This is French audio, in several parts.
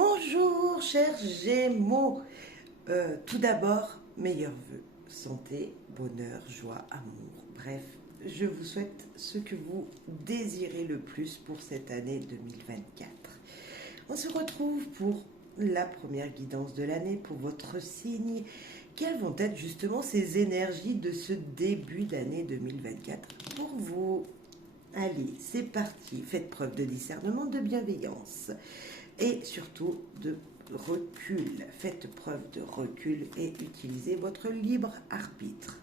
Bonjour chers Gémeaux. Tout d'abord, meilleurs vœux, santé, bonheur, joie, amour. Bref, je vous souhaite ce que vous désirez le plus pour cette année 2024. On se retrouve pour la première guidance de l'année pour votre signe. Quelles vont être justement ces énergies de ce début d'année 2024 pour vous? Allez, c'est parti. Faites preuve de discernement, de bienveillance et surtout de recul. Faites preuve de recul et utilisez votre libre arbitre.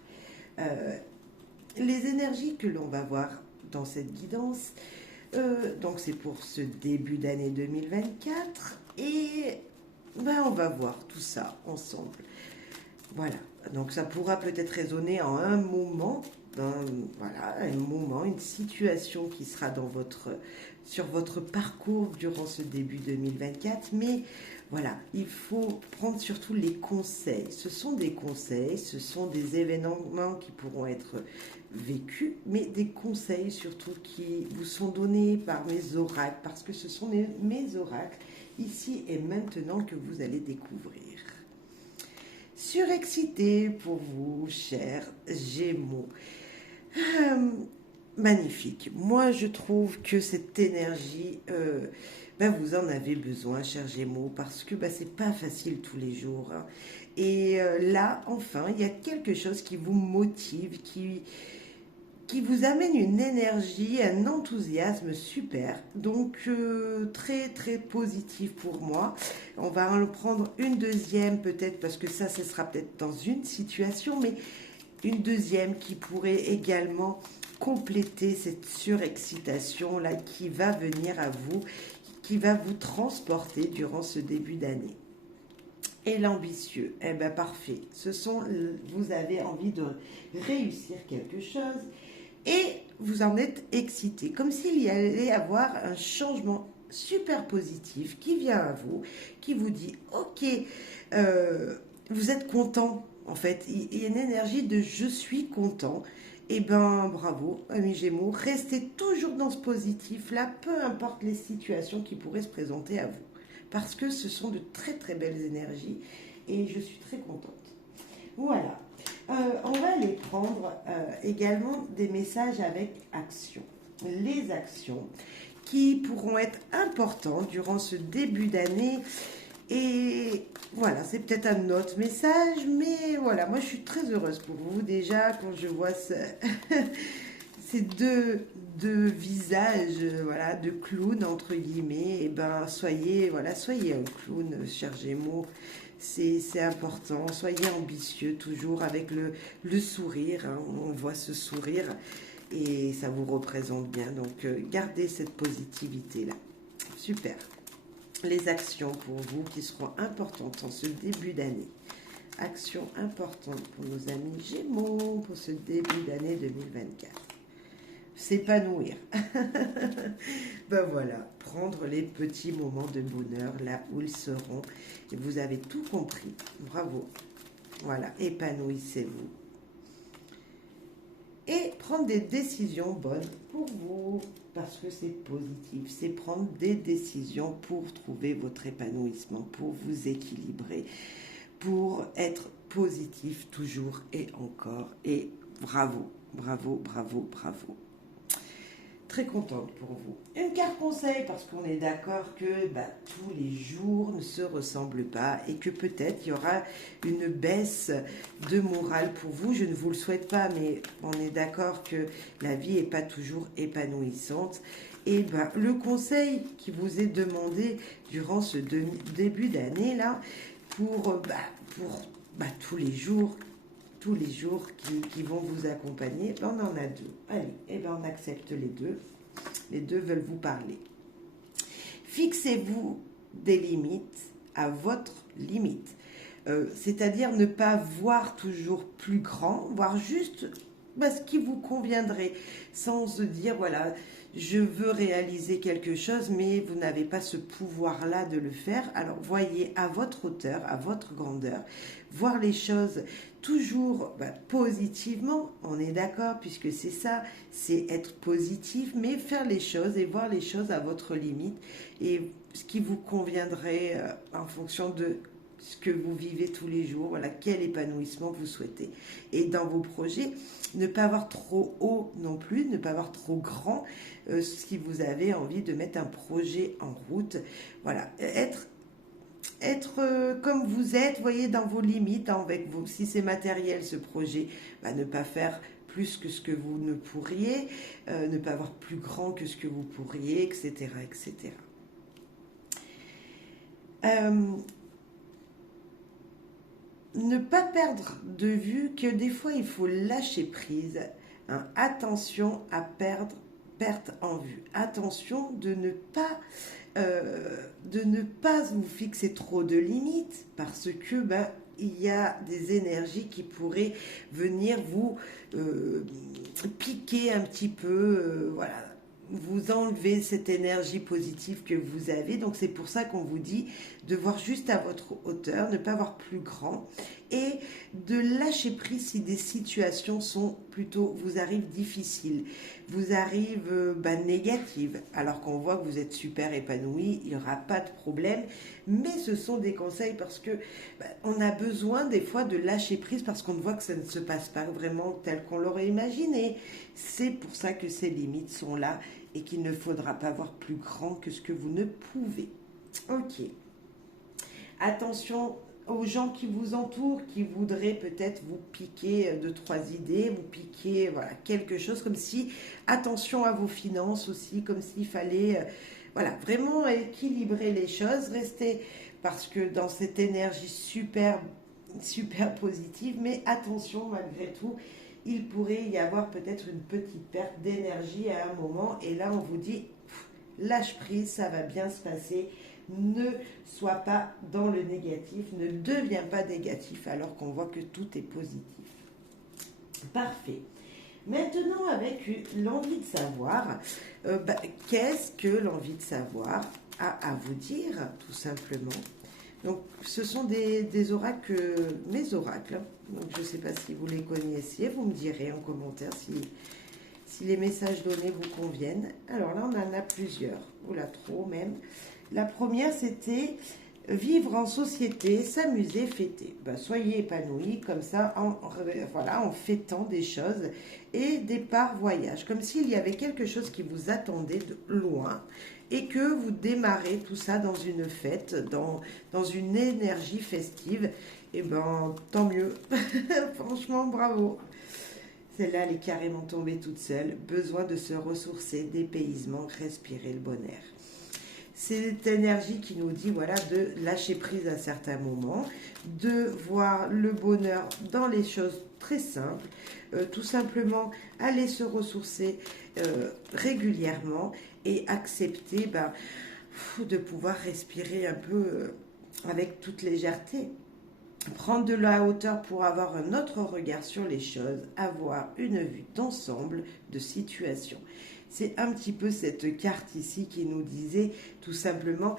Les énergies que l'on va voir dans cette guidance, donc c'est pour ce début d'année 2024 et on va voir tout ça ensemble. Voilà, donc ça pourra peut-être résonner en un moment, une situation qui sera sur votre parcours durant ce début 2024, mais voilà, il faut prendre surtout les conseils. Ce sont des conseils, ce sont des événements qui pourront être vécus, mais des conseils surtout qui vous sont donnés par mes oracles, parce que ce sont mes oracles ici et maintenant que vous allez découvrir. Surexcité pour vous, chers Gémeaux. Magnifique. Moi, je trouve que cette énergie, vous en avez besoin, chers Gémeaux, parce que c'est pas facile tous les jours, hein. Et là, enfin, il y a quelque chose qui vous motive, qui vous amène une énergie, un enthousiasme super. Donc, très, très positif pour moi. On va en prendre une deuxième peut-être, parce que ça, ce sera peut-être dans une situation, mais une deuxième qui pourrait également compléter cette surexcitation là qui va venir à vous, qui va vous transporter durant ce début d'année. Et l'ambitieux, parfait. Vous avez envie de réussir quelque chose et vous en êtes excité, comme s'il y allait avoir un changement super positif qui vient à vous, qui vous dit ok, vous êtes content. En fait, il y a une énergie de je suis content. Bravo, amis Gémeaux, restez toujours dans ce positif-là, peu importe les situations qui pourraient se présenter à vous. Parce que ce sont de très très belles énergies et je suis très contente. Voilà. On va aller prendre également des messages avec action. Les actions qui pourront être importantes durant ce début d'année. Et voilà, c'est peut-être un autre message, mais voilà, moi je suis très heureuse pour vous déjà quand je vois ces deux visages, de clown entre guillemets. Soyez un clown, cher Gémeaux. C'est important, soyez ambitieux toujours avec le sourire, hein. On voit ce sourire et ça vous représente bien, donc gardez cette positivité là. Super. Les actions pour vous qui seront importantes en ce début d'année. Actions importantes pour nos amis Gémeaux pour ce début d'année 2024. S'épanouir. Voilà, prendre les petits moments de bonheur là où ils seront. Et vous avez tout compris. Bravo. Voilà, épanouissez-vous. Et prendre des décisions bonnes pour vous, parce que c'est positif. C'est prendre des décisions pour trouver votre épanouissement, pour vous équilibrer, pour être positif toujours et encore. Et bravo, bravo, bravo, bravo. Très contente pour vous. Une carte conseil, parce qu'on est d'accord que tous les jours ne se ressemblent pas et que peut-être il y aura une baisse de morale pour vous. Je ne vous le souhaite pas, mais on est d'accord que la vie n'est pas toujours épanouissante. Et le conseil qui vous est demandé durant ce début d'année là, pour tous les jours qui vont vous accompagner, on en a deux. Allez, on accepte les deux. Les deux veulent vous parler. Fixez-vous des limites à votre limite. C'est-à-dire ne pas voir toujours plus grand, voir juste ce qui vous conviendrait, sans se dire, voilà, je veux réaliser quelque chose, mais vous n'avez pas ce pouvoir-là de le faire. Alors, voyez à votre hauteur, à votre grandeur, voir les choses toujours positivement, on est d'accord, puisque c'est ça, c'est être positif, mais faire les choses et voir les choses à votre limite et ce qui vous conviendrait en fonction de ce que vous vivez tous les jours, voilà, quel épanouissement vous souhaitez. Et dans vos projets, ne pas avoir trop haut non plus, ne pas avoir trop grand, si vous avez envie de mettre un projet en route. Voilà, être comme vous êtes, voyez, dans vos limites, hein, avec vous. Si c'est matériel ce projet, bah, ne pas faire plus que ce que vous ne pourriez, ne pas avoir plus grand que ce que vous pourriez, etc., etc. Euh, Ne pas perdre de vue que des fois il faut lâcher prise. Hein. Attention à perte en vue. Attention de ne pas vous fixer trop de limites parce que ben, il y a des énergies qui pourraient venir vous piquer un petit peu, voilà, vous enlever cette énergie positive que vous avez. Donc c'est pour ça qu'on vous dit de voir juste à votre hauteur, ne pas voir plus grand et de lâcher prise si des situations sont plutôt, vous arrivent difficiles, vous arrivent négatives, alors qu'on voit que vous êtes super épanoui, il n'y aura pas de problème. Mais ce sont des conseils parce que on a besoin des fois de lâcher prise parce qu'on voit que ça ne se passe pas vraiment tel qu'on l'aurait imaginé. C'est pour ça que ces limites sont là et qu'il ne faudra pas voir plus grand que ce que vous ne pouvez. Ok. Attention aux gens qui vous entourent, qui voudraient peut-être vous piquer deux, trois idées, vous piquer voilà, quelque chose, comme si, attention à vos finances aussi, comme s'il fallait voilà, vraiment équilibrer les choses, rester, parce que dans cette énergie super, super positive, mais attention malgré tout, il pourrait y avoir peut-être une petite perte d'énergie à un moment, et là on vous dit, lâche prise, ça va bien se passer, ne sois pas dans le négatif, ne deviens pas négatif alors qu'on voit que tout est positif. Parfait. Maintenant, avec l'envie de savoir, qu'est-ce que l'envie de savoir a à vous dire, tout simplement. Donc, ce sont des oracles, mes oracles. Donc, je ne sais pas si vous les connaissiez, vous me direz en commentaire si les messages donnés vous conviennent. Alors là, on en a plusieurs, oula, trop même. La première, c'était vivre en société, s'amuser, fêter. Soyez épanouis comme ça, en fêtant des choses et départ voyage, comme s'il y avait quelque chose qui vous attendait de loin et que vous démarrez tout ça dans une fête, dans une énergie festive. Et tant mieux. Franchement, bravo. Celle-là, elle est carrément tombée toute seule. Besoin de se ressourcer, dépaysement, respirer le bon air. C'est cette énergie qui nous dit voilà, de lâcher prise à certains moments, de voir le bonheur dans les choses très simples, tout simplement aller se ressourcer régulièrement et accepter de pouvoir respirer un peu avec toute légèreté. Prendre de la hauteur pour avoir un autre regard sur les choses, avoir une vue d'ensemble de situation. C'est un petit peu cette carte ici qui nous disait tout simplement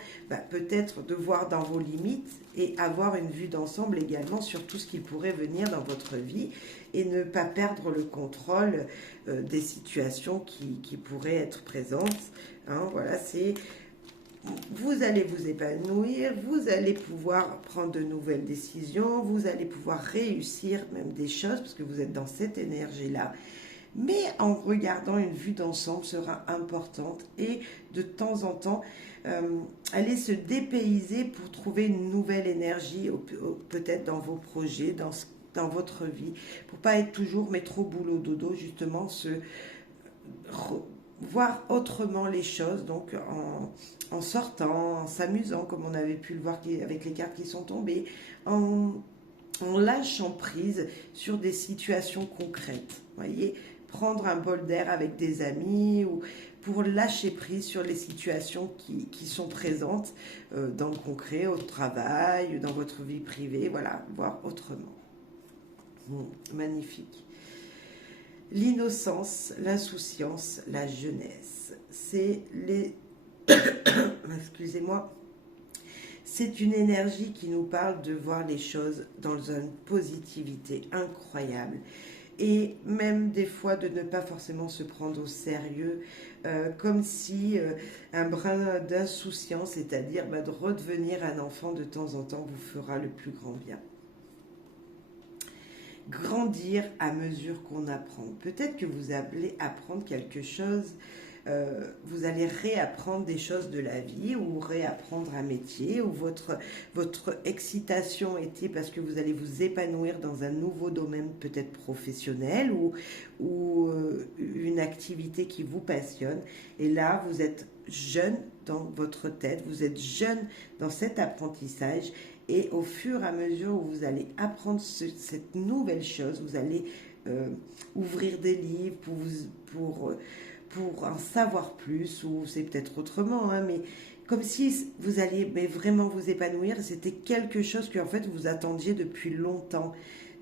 peut-être de voir dans vos limites et avoir une vue d'ensemble également sur tout ce qui pourrait venir dans votre vie et ne pas perdre le contrôle des situations qui pourraient être présentes. Hein, voilà, c'est... Vous allez vous épanouir, vous allez pouvoir prendre de nouvelles décisions, vous allez pouvoir réussir même des choses parce que vous êtes dans cette énergie-là. Mais en regardant une vue d'ensemble sera importante et de temps en temps, aller se dépayser pour trouver une nouvelle énergie, peut-être dans vos projets, dans votre vie, pour pas être toujours métro boulot dodo, justement voir autrement les choses, donc en sortant, en s'amusant, comme on avait pu le voir avec les cartes qui sont tombées, en lâchant prise sur des situations concrètes. Voyez, prendre un bol d'air avec des amis ou pour lâcher prise sur les situations qui sont présentes dans le concret, au travail, dans votre vie privée, voilà, voir autrement. Magnifique. L'innocence, l'insouciance, la jeunesse. C'est les... Excusez-moi. C'est une énergie qui nous parle de voir les choses dans une positivité incroyable et même des fois de ne pas forcément se prendre au sérieux, comme si un brin d'insouciance, c'est-à-dire de redevenir un enfant de temps en temps, vous fera le plus grand bien. Grandir à mesure qu'on apprend. Peut-être que vous allez apprendre quelque chose, vous allez réapprendre des choses de la vie ou réapprendre un métier, ou votre excitation était parce que vous allez vous épanouir dans un nouveau domaine peut-être professionnel, ou une activité qui vous passionne. Et là, vous êtes jeune dans votre tête, vous êtes jeune dans cet apprentissage, et au fur et à mesure où vous allez apprendre cette nouvelle chose, vous allez ouvrir des livres pour en savoir plus, ou c'est peut-être autrement, hein, mais comme si vous alliez vraiment vous épanouir. C'était quelque chose que en fait vous attendiez depuis longtemps.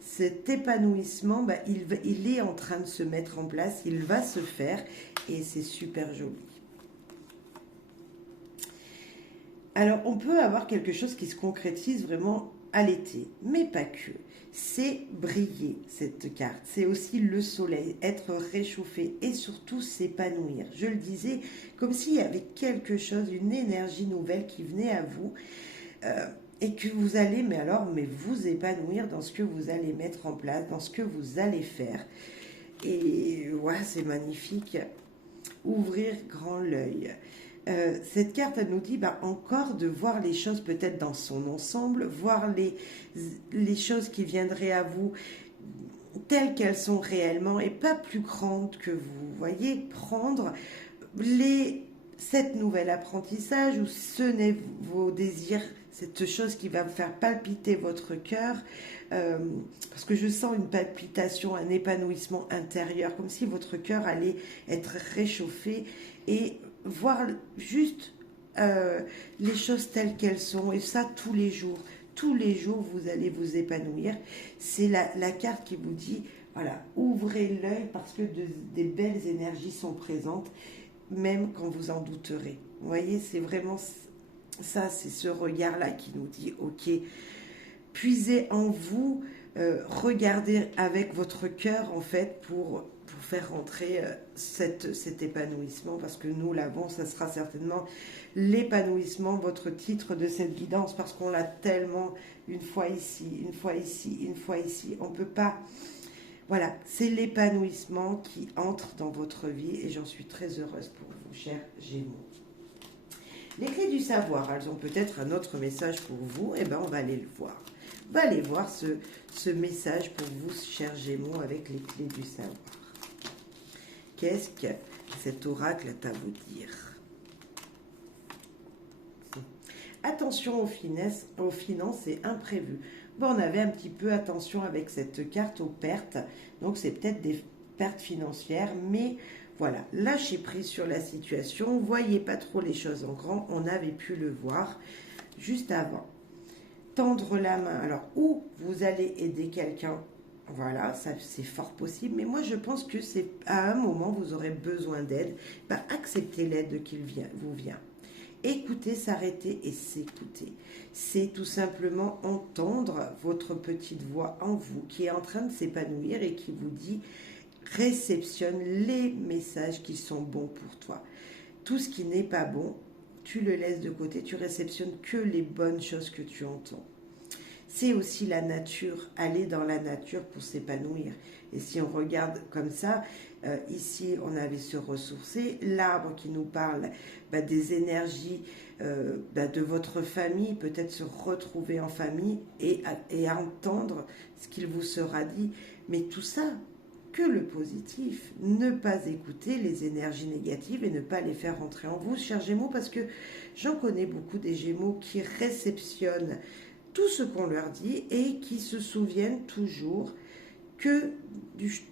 Cet épanouissement, il est en train de se mettre en place, il va se faire, et c'est super joli. Alors, on peut avoir quelque chose qui se concrétise vraiment à l'été, mais pas que. C'est briller, cette carte. C'est aussi le soleil, être réchauffé et surtout s'épanouir. Je le disais, comme s'il y avait quelque chose, une énergie nouvelle qui venait à vous, et que vous allez, mais vous épanouir dans ce que vous allez mettre en place, dans ce que vous allez faire. Et ouais, c'est magnifique. Ouvrir grand l'œil. Cette carte, elle nous dit encore de voir les choses peut-être dans son ensemble, voir les choses qui viendraient à vous telles qu'elles sont réellement et pas plus grandes que vous. Voyez, prendre cette nouvelle apprentissage, ou ce n'est vos désirs, cette chose qui va vous faire palpiter votre cœur, parce que je sens une palpitation, un épanouissement intérieur, comme si votre cœur allait être réchauffé, et voir juste les choses telles qu'elles sont, et ça tous les jours. Tous les jours, vous allez vous épanouir. C'est la carte qui vous dit, voilà, ouvrez l'œil parce que des belles énergies sont présentes, même quand vous en douterez. Vous voyez, c'est vraiment ça, c'est ce regard-là qui nous dit, ok, puisez en vous, regardez avec votre cœur, en fait, pour faire rentrer cet épanouissement, parce que nous l'avons, ça sera certainement l'épanouissement, votre titre de cette guidance, parce qu'on l'a tellement une fois ici, une fois ici, une fois ici. On ne peut pas... Voilà, c'est l'épanouissement qui entre dans votre vie, et j'en suis très heureuse pour vous, chers Gémeaux. Les clés du savoir, elles ont peut-être un autre message pour vous, et on va aller le voir. On va aller voir ce message pour vous, chers Gémeaux, avec les clés du savoir. Qu'est-ce que cet oracle a à vous dire? Attention aux finances et imprévus. On avait un petit peu attention avec cette carte aux pertes. Donc, c'est peut-être des pertes financières. Mais voilà, lâchez prise sur la situation. Voyez pas trop les choses en grand. On avait pu le voir juste avant. Tendre la main. Alors, ou vous allez aider quelqu'un. Voilà, ça c'est fort possible. Mais moi, je pense que c'est à un moment, vous aurez besoin d'aide. Acceptez l'aide qui vous vient. Écouter, s'arrêter et s'écouter. C'est tout simplement entendre votre petite voix en vous qui est en train de s'épanouir et qui vous dit, réceptionne les messages qui sont bons pour toi. Tout ce qui n'est pas bon, tu le laisses de côté, tu réceptionnes que les bonnes choses que tu entends. C'est aussi la nature, aller dans la nature pour s'épanouir. Et si on regarde comme ça, ici on avait se ressourcer, l'arbre qui nous parle des énergies de votre famille, peut-être se retrouver en famille et entendre ce qu'il vous sera dit. Mais tout ça, que le positif, ne pas écouter les énergies négatives et ne pas les faire rentrer en vous, chers Gémeaux, parce que j'en connais beaucoup des Gémeaux qui réceptionnent tout ce qu'on leur dit et qui se souviennent toujours que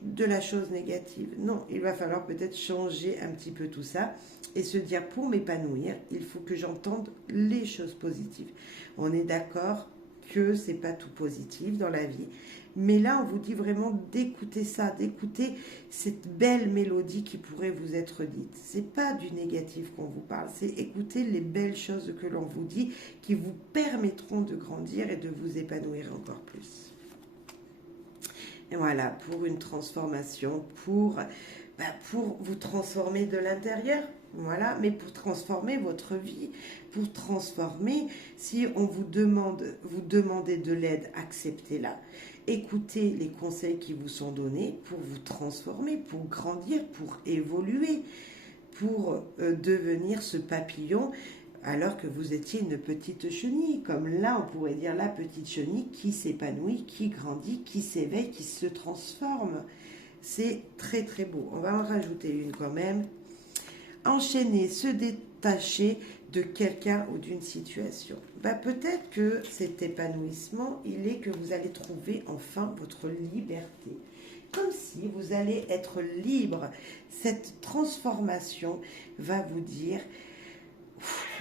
de la chose négative. Non, il va falloir peut-être changer un petit peu tout ça et se dire, pour m'épanouir, il faut que j'entende les choses positives. On est d'accord que c'est pas tout positif dans la vie, mais là on vous dit vraiment d'écouter ça, d'écouter cette belle mélodie qui pourrait vous être dite. C'est pas du négatif qu'on vous parle, c'est écouter les belles choses que l'on vous dit qui vous permettront de grandir et de vous épanouir encore plus. Voilà, pour une transformation, pour vous transformer de l'intérieur. Voilà, mais pour transformer votre vie, pour transformer, si on vous demandez de l'aide, acceptez-la. Écoutez les conseils qui vous sont donnés pour vous transformer, pour grandir, pour évoluer, pour devenir ce papillon alors que vous étiez une petite chenille. Comme là, on pourrait dire la petite chenille qui s'épanouit, qui grandit, qui s'éveille, qui se transforme. C'est très très beau. On va en rajouter une quand même. Enchaîner, se détacher de quelqu'un ou d'une situation. Peut-être que cet épanouissement, il est que vous allez trouver enfin votre liberté. Comme si vous allez être libre. Cette transformation va vous dire,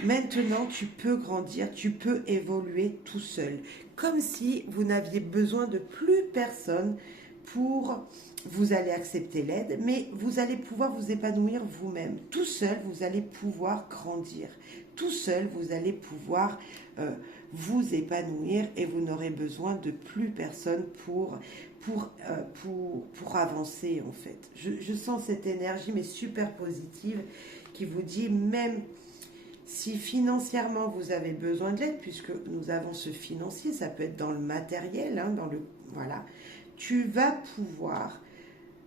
maintenant tu peux grandir, tu peux évoluer tout seul. Comme si vous n'aviez besoin de plus personne pour... Vous allez accepter l'aide, mais vous allez pouvoir vous épanouir vous-même. Tout seul, vous allez pouvoir grandir. Tout seul, vous allez pouvoir vous épanouir et vous n'aurez besoin de plus personne pour avancer, en fait. Je sens cette énergie, mais super positive, qui vous dit, même si financièrement vous avez besoin de l'aide, puisque nous avons ce financier, ça peut être dans le matériel, hein, voilà, tu vas pouvoir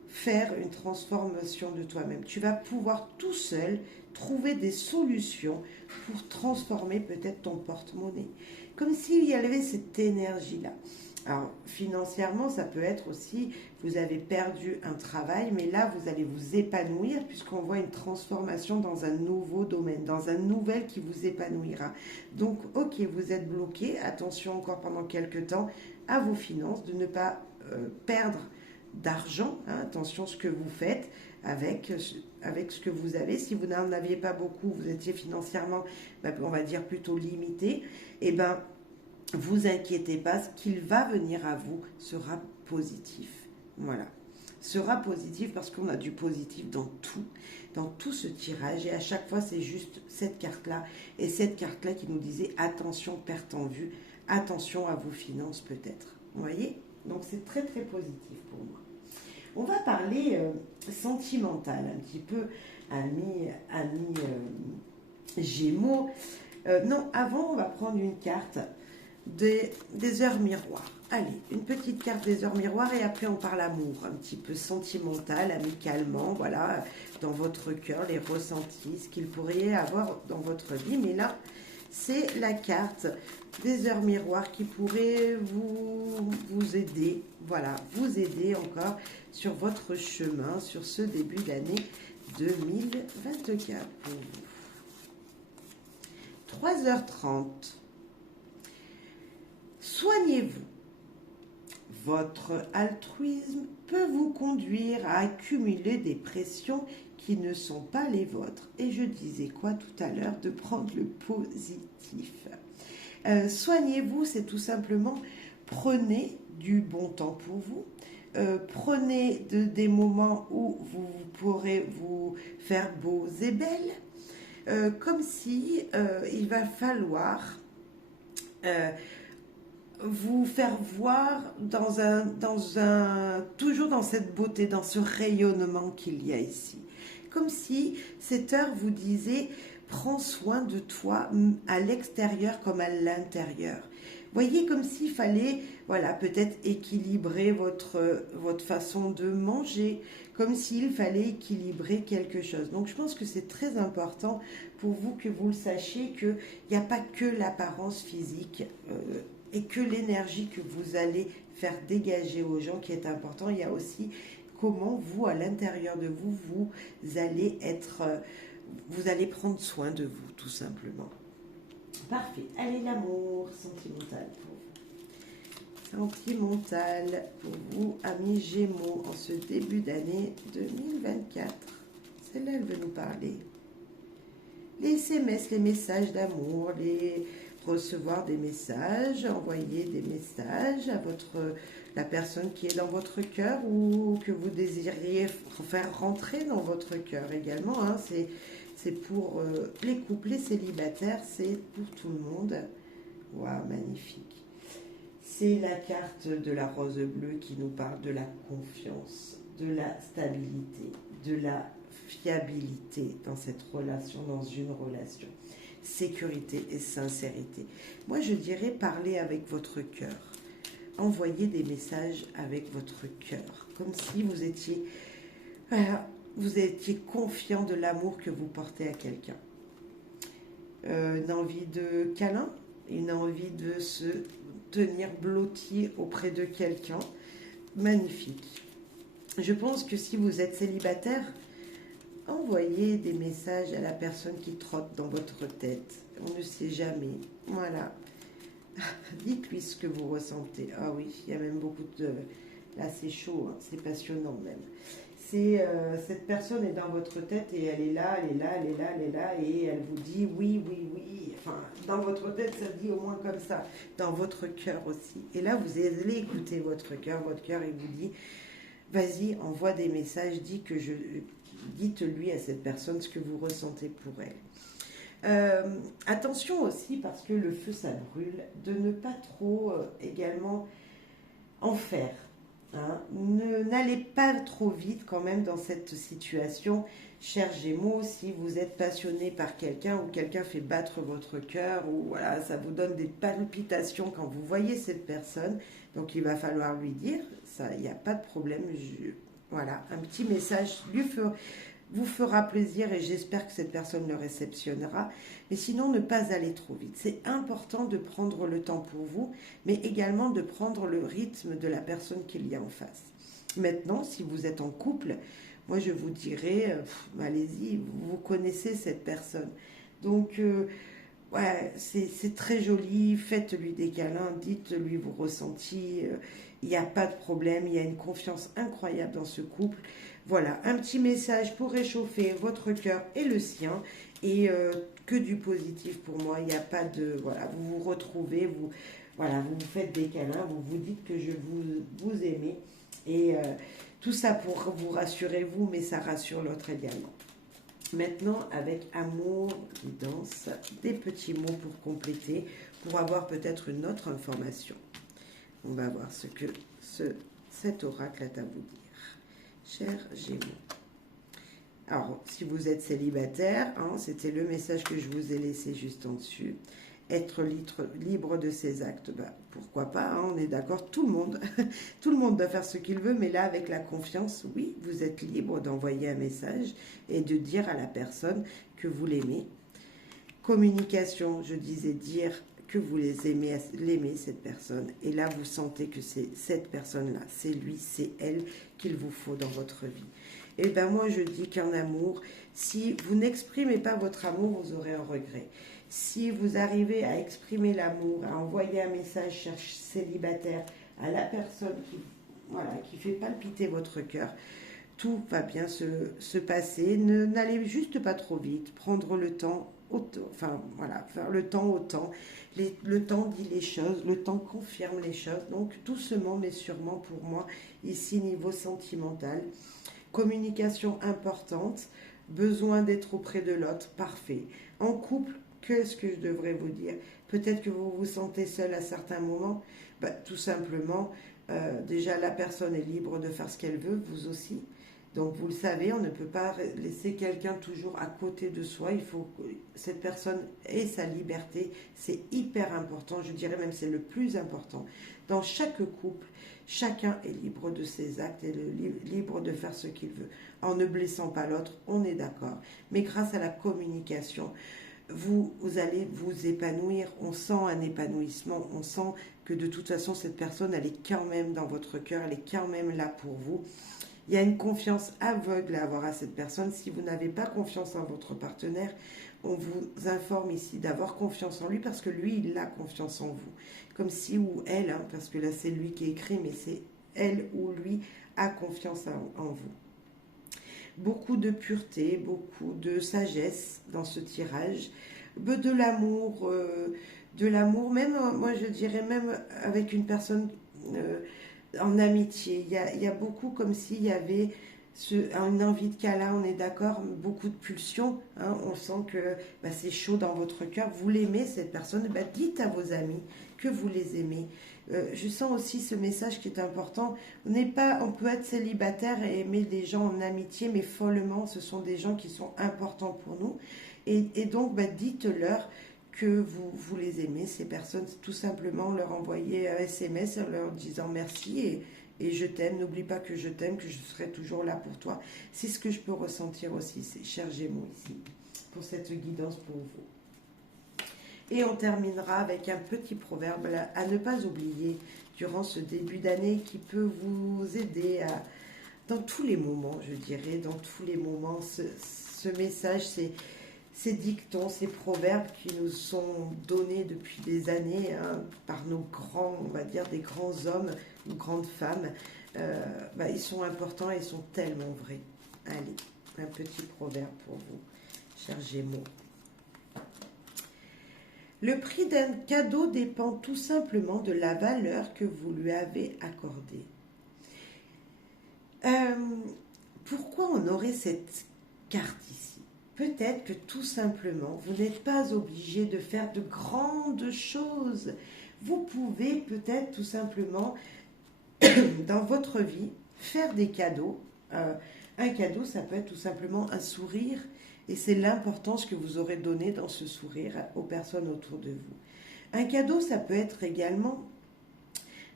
faire une transformation de toi-même. Tu vas pouvoir tout seul trouver des solutions pour transformer peut-être ton porte-monnaie. Comme s'il y avait cette énergie-là. Alors, financièrement, ça peut être aussi, vous avez perdu un travail, mais là, vous allez vous épanouir puisqu'on voit une transformation dans un nouveau domaine, dans un nouvel qui vous épanouira. Donc, ok, vous êtes bloqué. Attention encore pendant quelques temps à vos finances, de ne pas perdre d'argent, hein, attention à ce que vous faites avec ce que vous avez. Si vous n'en aviez pas beaucoup, vous étiez financièrement, on va dire plutôt limité, et vous inquiétez pas, ce qu'il va venir à vous sera positif. Voilà. Sera positif parce qu'on a du positif dans tout ce tirage, et à chaque fois c'est juste cette carte-là, et cette carte-là qui nous disait attention, perte en vue, attention à vos finances peut-être. Vous voyez? Donc c'est très très positif pour moi. On va parler sentimental un petit peu, ami Gémeaux. Non, avant on va prendre une carte des heures miroirs. Allez, une petite carte des heures miroirs, et après on parle amour, un petit peu sentimental, amicalement, voilà, dans votre cœur, les ressentis, ce qu'il pourrait y avoir dans votre vie. Mais là, c'est la carte des heures miroirs qui pourrait vous aider, voilà, vous aider encore sur votre chemin, sur ce début d'année 2024 pour vous. 3h30. Soignez-vous. Votre altruisme peut vous conduire à accumuler des pressions qui ne sont pas les vôtres. Et je disais quoi tout à l'heure? De prendre le positif. Soignez-vous, c'est tout simplement, prenez du bon temps pour vous. Prenez des moments où vous pourrez vous faire beaux et belles. Comme si il va falloir... vous faire voir toujours dans cette beauté, dans ce rayonnement qu'il y a ici. Comme si cette heure vous disait, prends soin de toi à l'extérieur comme à l'intérieur. Voyez, comme s'il fallait, voilà, peut-être équilibrer votre façon de manger, comme s'il fallait équilibrer quelque chose. Donc je pense que c'est très important pour vous que vous le sachiez, qu'il n'y a pas que l'apparence physique, et que l'énergie que vous allez faire dégager aux gens qui est important. Il y a aussi comment vous, à l'intérieur de vous, vous allez prendre soin de vous, tout simplement. Parfait. Allez, l'amour sentimental pour vous. Sentimental pour vous, amis Gémeaux, en ce début d'année 2024. Celle-là, elle veut nous parler. Les SMS, les messages d'amour, recevoir des messages, envoyer des messages à la personne qui est dans votre cœur ou que vous désiriez faire rentrer dans votre cœur également. Hein. C'est pour les couples, les célibataires, c'est pour tout le monde. Waouh, magnifique. C'est la carte de la rose bleue qui nous parle de la confiance, de la stabilité, de la fiabilité dans cette relation, dans une relation. Sécurité et sincérité. Moi, je dirais parler avec votre cœur. Envoyez des messages avec votre cœur, comme si voilà, vous étiez confiant de l'amour que vous portez à quelqu'un. Une envie de câlin, une envie de se tenir blotti auprès de quelqu'un. Magnifique. Je pense que si vous êtes célibataire, envoyez des messages à la personne qui trotte dans votre tête. On ne sait jamais. Voilà. Dites-lui ce que vous ressentez. Ah oui, il y a même beaucoup de... Là, c'est chaud, hein, c'est passionnant même. Cette personne est dans votre tête et elle est là, elle est là, elle est là, elle est là et elle vous dit oui, oui, oui. Enfin, dans votre tête, ça dit au moins comme ça. Dans votre cœur aussi. Et là, vous allez écouter votre cœur. Votre cœur, il vous dit, vas-y, envoie des messages, dites-lui à cette personne ce que vous ressentez pour elle. Attention aussi, parce que le feu, ça brûle, de ne pas trop également en faire. Hein. N'allez pas trop vite quand même dans cette situation. Chers Gémeaux, si vous êtes passionné par quelqu'un ou quelqu'un fait battre votre cœur ou voilà, ça vous donne des palpitations quand vous voyez cette personne, donc il va falloir lui dire, ça, il n'y a pas de problème, voilà, un petit message vous fera plaisir et j'espère que cette personne le réceptionnera. Mais sinon, ne pas aller trop vite. C'est important de prendre le temps pour vous, mais également de prendre le rythme de la personne qu'il y a en face. Maintenant, si vous êtes en couple, moi je vous dirais, allez-y, vous connaissez cette personne. Donc, ouais, c'est très joli, faites-lui des câlins, dites-lui vos ressentis, il n'y a pas de problème, il y a une confiance incroyable dans ce couple. Voilà, un petit message pour réchauffer votre cœur et le sien, et que du positif pour moi, il n'y a pas de... Voilà, vous vous retrouvez, voilà, vous vous faites des câlins, vous vous dites que vous aimez, et tout ça pour vous rassurer vous, mais ça rassure l'autre également. Maintenant, avec amour, guidance, des petits mots pour compléter, pour avoir peut-être une autre information. On va voir ce que cet oracle a à vous dire. Chers Gémeaux. Alors, si vous êtes célibataire, hein, c'était le message que je vous ai laissé juste en dessus. Être libre de ses actes, pourquoi pas, hein, on est d'accord, tout le monde doit faire ce qu'il veut, mais là, avec la confiance, oui, vous êtes libre d'envoyer un message et de dire à la personne que vous l'aimez. Communication, je disais dire que vous l'aimez, cette personne, et là, vous sentez que c'est cette personne-là, c'est lui, c'est elle qu'il vous faut dans votre vie. Et bien moi, je dis qu'en amour, si vous n'exprimez pas votre amour, vous aurez un regret. Si vous arrivez à exprimer l'amour, à envoyer un message cher célibataire à la personne qui fait palpiter votre cœur, tout va bien se passer. N'allez juste pas trop vite, prendre le temps, faire le temps au temps. Le temps dit les choses, le temps confirme les choses. Donc doucement mais sûrement pour moi, ici niveau sentimental. Communication importante, besoin d'être auprès de l'autre, parfait. En couple, qu'est-ce que je devrais vous dire? Peut-être que vous vous sentez seul à certains moments. Tout simplement, déjà la personne est libre de faire ce qu'elle veut, vous aussi. Donc vous le savez, on ne peut pas laisser quelqu'un toujours à côté de soi. Il faut que cette personne ait sa liberté. C'est hyper important, je dirais même c'est le plus important. Dans chaque couple, chacun est libre de ses actes et libre de faire ce qu'il veut. En ne blessant pas l'autre, on est d'accord. Mais grâce à la communication, vous allez vous épanouir. On sent un épanouissement. On sent que de toute façon, cette personne, elle est quand même dans votre cœur. Elle est quand même là pour vous. Il y a une confiance aveugle à avoir à cette personne. Si vous n'avez pas confiance en votre partenaire, on vous informe ici d'avoir confiance en lui parce que lui, il a confiance en vous. Comme si ou elle, hein, parce que là c'est lui qui écrit, mais c'est elle ou lui a confiance en vous. Beaucoup de pureté, beaucoup de sagesse dans ce tirage, de l'amour, même, moi je dirais même avec une personne... en amitié, il y a beaucoup comme s'il y avait une envie de câlin, on est d'accord, beaucoup de pulsions, hein, on sent que bah, c'est chaud dans votre cœur, vous l'aimez cette personne, bah, dites à vos amis que vous les aimez. Je sens aussi ce message qui est important, on peut être célibataire et aimer des gens en amitié, mais follement, ce sont des gens qui sont importants pour nous, et donc bah, dites-leur que vous les aimez, ces personnes, tout simplement leur envoyer un SMS en leur disant merci et je t'aime, n'oublie pas que je t'aime, que je serai toujours là pour toi. C'est ce que je peux ressentir aussi, cher Gémeaux, ici, pour cette guidance pour vous. Et on terminera avec un petit proverbe à ne pas oublier durant ce début d'année qui peut vous aider dans tous les moments, je dirais, dans tous les moments. Ce message, ces dictons, ces proverbes qui nous sont donnés depuis des années hein, par nos grands, on va dire, des grands hommes ou grandes femmes, bah, ils sont importants et ils sont tellement vrais. Allez, un petit proverbe pour vous, chers Gémeaux. Le prix d'un cadeau dépend tout simplement de la valeur que vous lui avez accordée. Pourquoi on aurait cette carte ici? Peut-être que tout simplement, vous n'êtes pas obligé de faire de grandes choses. Vous pouvez peut-être tout simplement, dans votre vie, faire des cadeaux. Un cadeau, ça peut être tout simplement un sourire. Et c'est l'importance que vous aurez donnée dans ce sourire aux personnes autour de vous. Un cadeau, ça peut être également,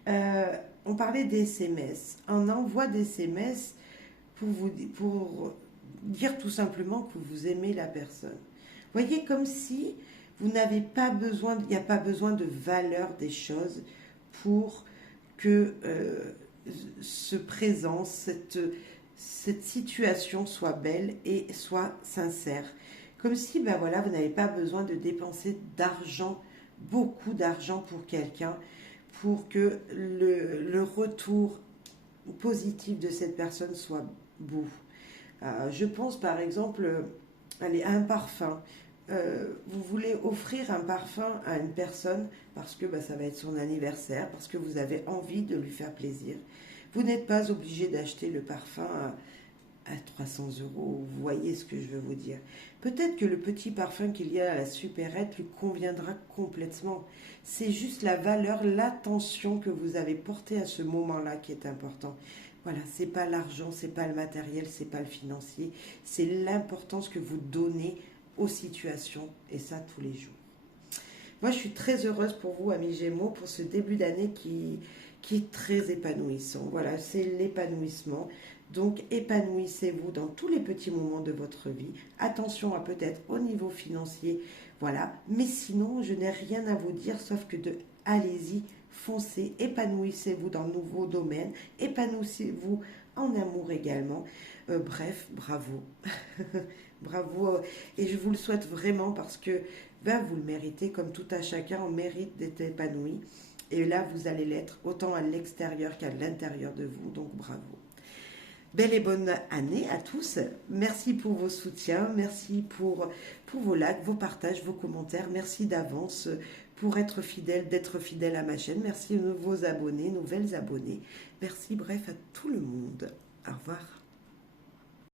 on parlait des SMS, un envoi d'SMS pour dire tout simplement que vous aimez la personne. Voyez, comme si vous n'avez pas besoin, il n'y a pas besoin de valeur des choses pour que ce présent, cette situation soit belle et soit sincère. Comme si, ben voilà, vous n'avez pas besoin de dépenser d'argent, beaucoup d'argent pour quelqu'un, pour que le retour positif de cette personne soit beau. Je pense par exemple allez, à un parfum. Vous voulez offrir un parfum à une personne parce que bah, ça va être son anniversaire, parce que vous avez envie de lui faire plaisir. Vous n'êtes pas obligé d'acheter le parfum à 300 euros, vous voyez ce que je veux vous dire. Peut-être que le petit parfum qu'il y a à la supérette lui conviendra complètement. C'est juste la valeur, l'attention que vous avez portée à ce moment-là qui est important. Voilà, c'est pas l'argent, c'est pas le matériel, c'est pas le financier, c'est l'importance que vous donnez aux situations, et ça tous les jours. Moi, je suis très heureuse pour vous, amis Gémeaux, pour ce début d'année qui est très épanouissant. Voilà, c'est l'épanouissement. Donc, épanouissez-vous dans tous les petits moments de votre vie. Attention à peut-être au niveau financier, voilà. Mais sinon, je n'ai rien à vous dire, sauf que allez-y, foncez, épanouissez-vous dans de nouveaux domaines, épanouissez-vous en amour également. Bref, bravo. Bravo. Et je vous le souhaite vraiment parce que ben, vous le méritez, comme tout à chacun, on mérite d'être épanoui. Et là, vous allez l'être autant à l'extérieur qu'à l'intérieur de vous. Donc, bravo. Belle et bonne année à tous. Merci pour vos soutiens. Merci pour vos likes, vos partages, vos commentaires. Merci d'avance pour être fidèle, d'être fidèle à ma chaîne. Merci aux nouveaux abonnés, nouvelles abonnées. Merci, bref, à tout le monde. Au revoir.